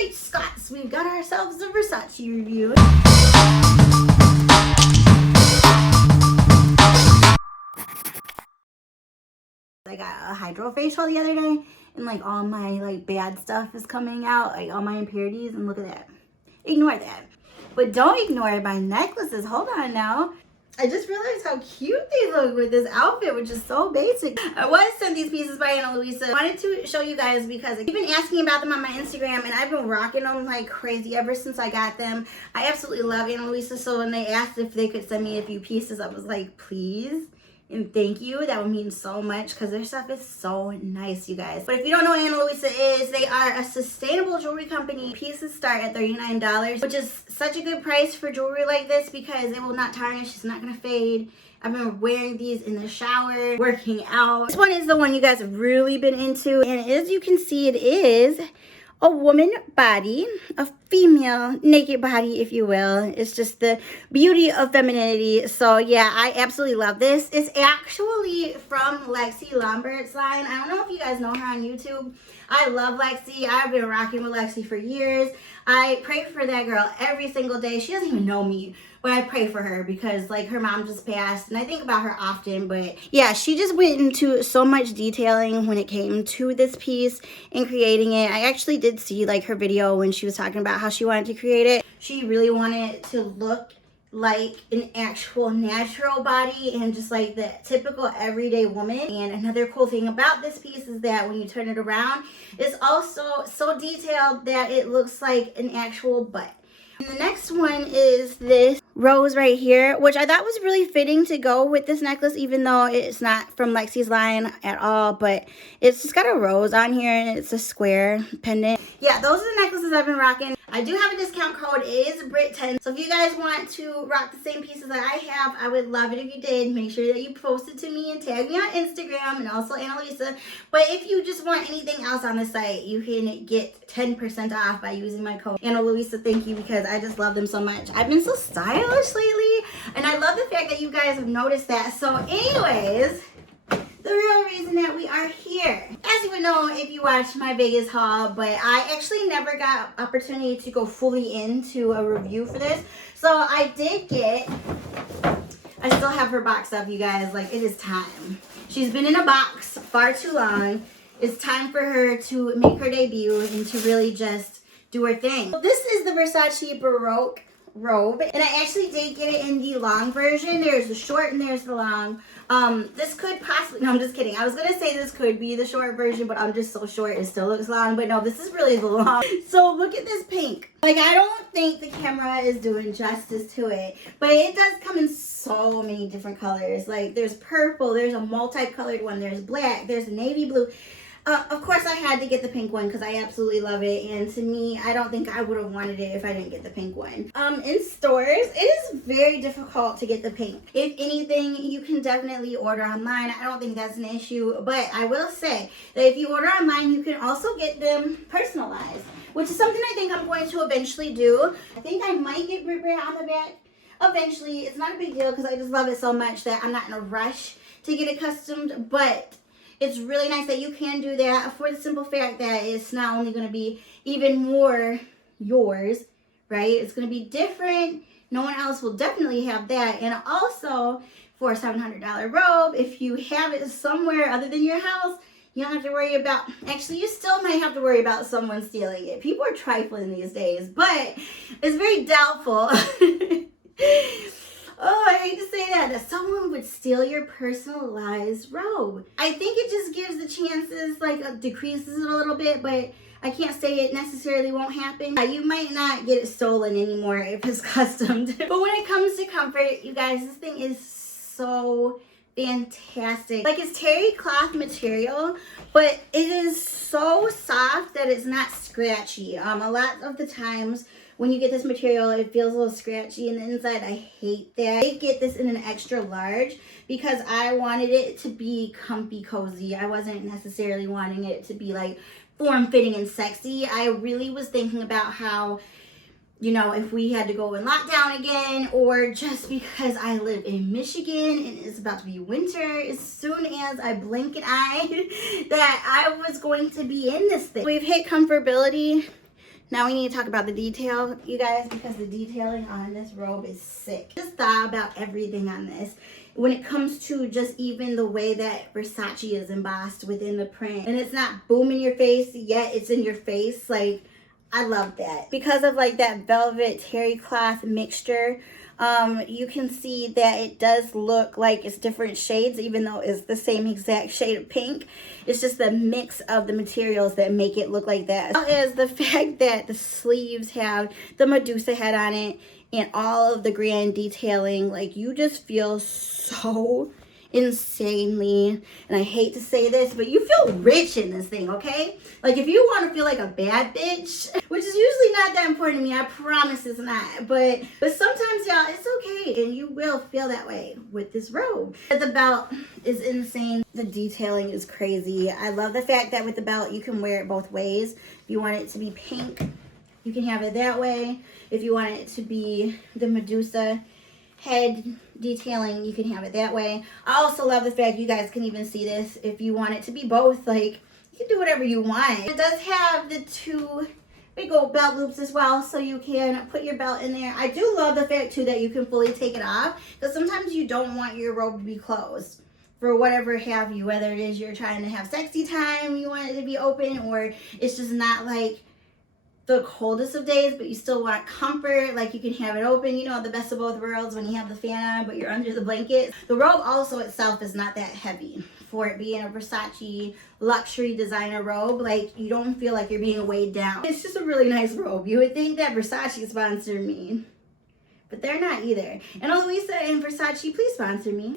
Great Scots, we've got ourselves a Versace review. I got a hydrofacial the other day, and like all my like bad stuff is coming out, like all my impurities, and look at that. Ignore that. But don't ignore my necklaces. Hold on now. I just realized how cute they look with this outfit, which is so basic. I was sent these pieces by Ana Luisa. I wanted to show you guys because you've been asking about them on my Instagram, and I've been rocking them like crazy ever since I got them. I absolutely love Ana Luisa, so when they asked if they could send me a few pieces, I was like, please and thank you. That would mean so much because their stuff is so nice, you guys. But if you don't know what Ana Luisa is, they are a sustainable jewelry company. Pieces start at $39, which is such a good price for jewelry like this because it will not tarnish, it's not gonna fade. I've been wearing these in the shower, working out. This one is the one you guys have really been into, and as you can see, it is a woman body, a female naked body, if you will. It's just the beauty of femininity. So yeah, I absolutely love this. It's actually from Lexi Lombert's line. I don't know if you guys know her on YouTube. I love Lexi. I've been rocking with Lexi for years. I pray for that girl every single day. She doesn't even know me, but I pray for her because like her mom just passed and I think about her often. But yeah, she just went into so much detailing when it came to this piece and creating it. I actually did see like her video when she was talking about how she wanted to create it. She really wanted it to look like an actual natural body and just like the typical everyday woman. And another cool thing about this piece is that when you turn it around, it's also so detailed that it looks like an actual butt. And the next one is this rose right here, which I thought was really fitting to go with this necklace, even though it's not from Lexi's line at all, but it's just got a rose on here and it's a square pendant. Yeah, those are the necklaces I've been rocking. I do have a discount code, it is BRIT10. So if you guys want to rock the same pieces that I have, I would love it if you did. Make sure that you post it to me and tag me on Instagram and also Ana Luisa. But if you just want anything else on the site, you can get 10% off by using my code. Ana Luisa, thank you, because I just love them so much. I've been so stylish lately, and I love the fact that you guys have noticed that. So anyways, the real reason that we are here, as you would know if you watched my Vegas haul, but I actually never got opportunity to go fully into a review for this. So I did get, I still have her box up, you guys. Like, it is time. She's been in a box far too long. It's time for her to make her debut and to really just do her thing. So this is the Versace Baroque Robe, and I actually did get it in the long version. There's the short and there's the long. This could possibly, no, I'm just kidding. I was gonna say this could be the short version, but I'm just so short it still looks long. But no, this is really the long. So look at this pink. Like, I don't think the camera is doing justice to it, but it does come in so many different colors. Like, there's purple, there's a multicolored one, there's black, there's navy blue. Of course, I had to get the pink one because I absolutely love it. And to me, I don't think I would have wanted it if I didn't get the pink one. In stores, it is very difficult to get the pink. If anything, you can definitely order online. I don't think that's an issue. But I will say that if you order online, you can also get them personalized, which is something I think I'm going to eventually do. I think I might get Brit Brat on the back eventually. It's not a big deal because I just love it so much that I'm not in a rush to get it customed. But it's really nice that you can do that for the simple fact that it's not only going to be even more yours, right? It's going to be different. No one else will definitely have that. And also, for a $700 robe, if you have it somewhere other than your house, you don't have to worry about, actually, you still might have to worry about someone stealing it. People are trifling these days, but it's very doubtful. Oh, I hate to say that someone would steal your personalized robe. I think it just gives the chances, like, decreases it a little bit, but I can't say it necessarily won't happen. You might not get it stolen anymore if it's customed. But when it comes to comfort, you guys, this thing is so fantastic. Like, it's terry cloth material, but it is so soft that it's not scratchy. A lot of the times when you get this material, it feels a little scratchy in the inside. I hate that. I did get this in an extra large because I wanted it to be comfy cozy. I wasn't necessarily wanting it to be like form-fitting and sexy. I really was thinking about how, you know, if we had to go in lockdown again, or just because I live in Michigan and it's about to be winter, as soon as I blink an eye, that I was going to be in this thing. We've hit comfortability. Now we need to talk about the detail, you guys, because the detailing on this robe is sick. Just thought about everything on this. When it comes to just even the way that Versace is embossed within the print. And it's not boom in your face, yet it's in your face. Like, I love that. Because of like that velvet terry cloth mixture, you can see that it does look like it's different shades, even though it's the same exact shade of pink. It's just the mix of the materials that make it look like that. As well as the fact that the sleeves have the Medusa head on it and all of the grand detailing. Like, you just feel so insanely, and I hate to say this, but you feel rich in this thing, okay? Like, if you want to feel like a bad bitch, which is usually not that important to me, I promise it's not, but sometimes, y'all, it's okay, and you will feel that way with this robe. The belt is insane. The detailing is crazy. I love the fact that with the belt, you can wear it both ways. If you want it to be pink, you can have it that way. If you want it to be the Medusa head detailing, you can have it that way. I also love the fact you guys can even see this. If you want it to be both, like, you can do whatever you want. It does have the two big old belt loops as well, so you can put your belt in there. I do love the fact too that you can fully take it off, because sometimes you don't want your robe to be closed for whatever have you, whether it is you're trying to have sexy time, you want it to be open, or it's just not like the coldest of days, but you still want comfort. Like, you can have it open, you know, the best of both worlds when you have the fan on, but you're under the blanket. The robe also itself is not that heavy for it being a Versace luxury designer robe. Like, you don't feel like you're being weighed down. It's just a really nice robe. You would think that Versace sponsored me, but they're not either. And Luisa and Versace, please sponsor me.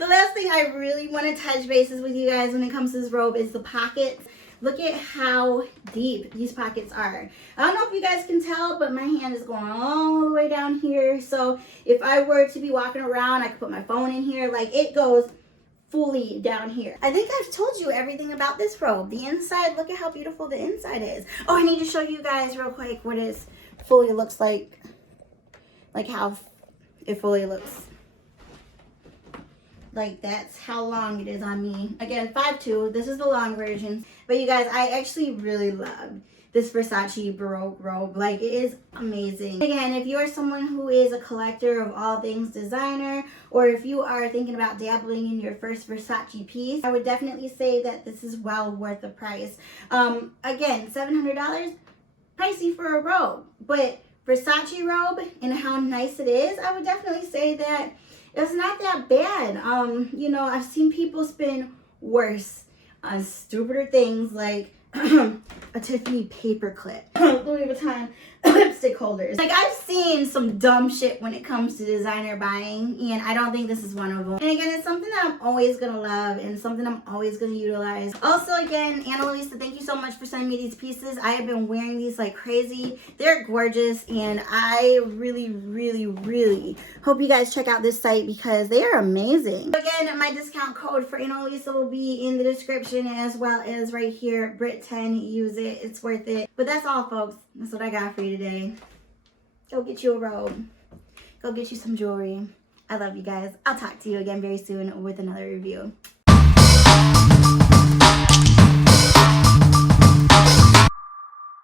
The last thing I really want to touch bases with you guys when it comes to this robe is the pockets. Look at how deep these pockets are. I don't know if you guys can tell, but my hand is going all the way down here. So if I were to be walking around, I could put my phone in here. Like, it goes fully down here. I think I've told you everything about this robe. The inside, look at how beautiful the inside is. Oh, I need to show you guys real quick what it fully looks like how it fully looks. Like, that's how long it is on me. Again, 5'2". This is the long version. But you guys, I actually really love this Versace Baroque robe. Like, it is amazing. Again, if you are someone who is a collector of all things designer, or if you are thinking about dabbling in your first Versace piece, I would definitely say that this is well worth the price. Again, $700, pricey for a robe. But Versace robe and how nice it is, I would definitely say that it's not that bad. You know, I've seen people spend worse on stupider things like a Tiffany paperclip, Louis Vuitton lipstick holders. Like, I've seen some dumb shit when it comes to designer buying, and I don't think this is one of them. And again, it's something that I'm always gonna love and something I'm always gonna utilize. Also, again, Luisa, thank you so much for sending me these pieces. I have been wearing these like crazy. They're gorgeous, and I really, really, really hope you guys check out this site because they are amazing. Again, my discount code for Luisa will be in the description, as well as right here, Brit10. Use it, it's worth it. But that's all, folks. That's what I got for you today. Go get you a robe. Go get you some jewelry. I love you guys. I'll talk to you again very soon with another review.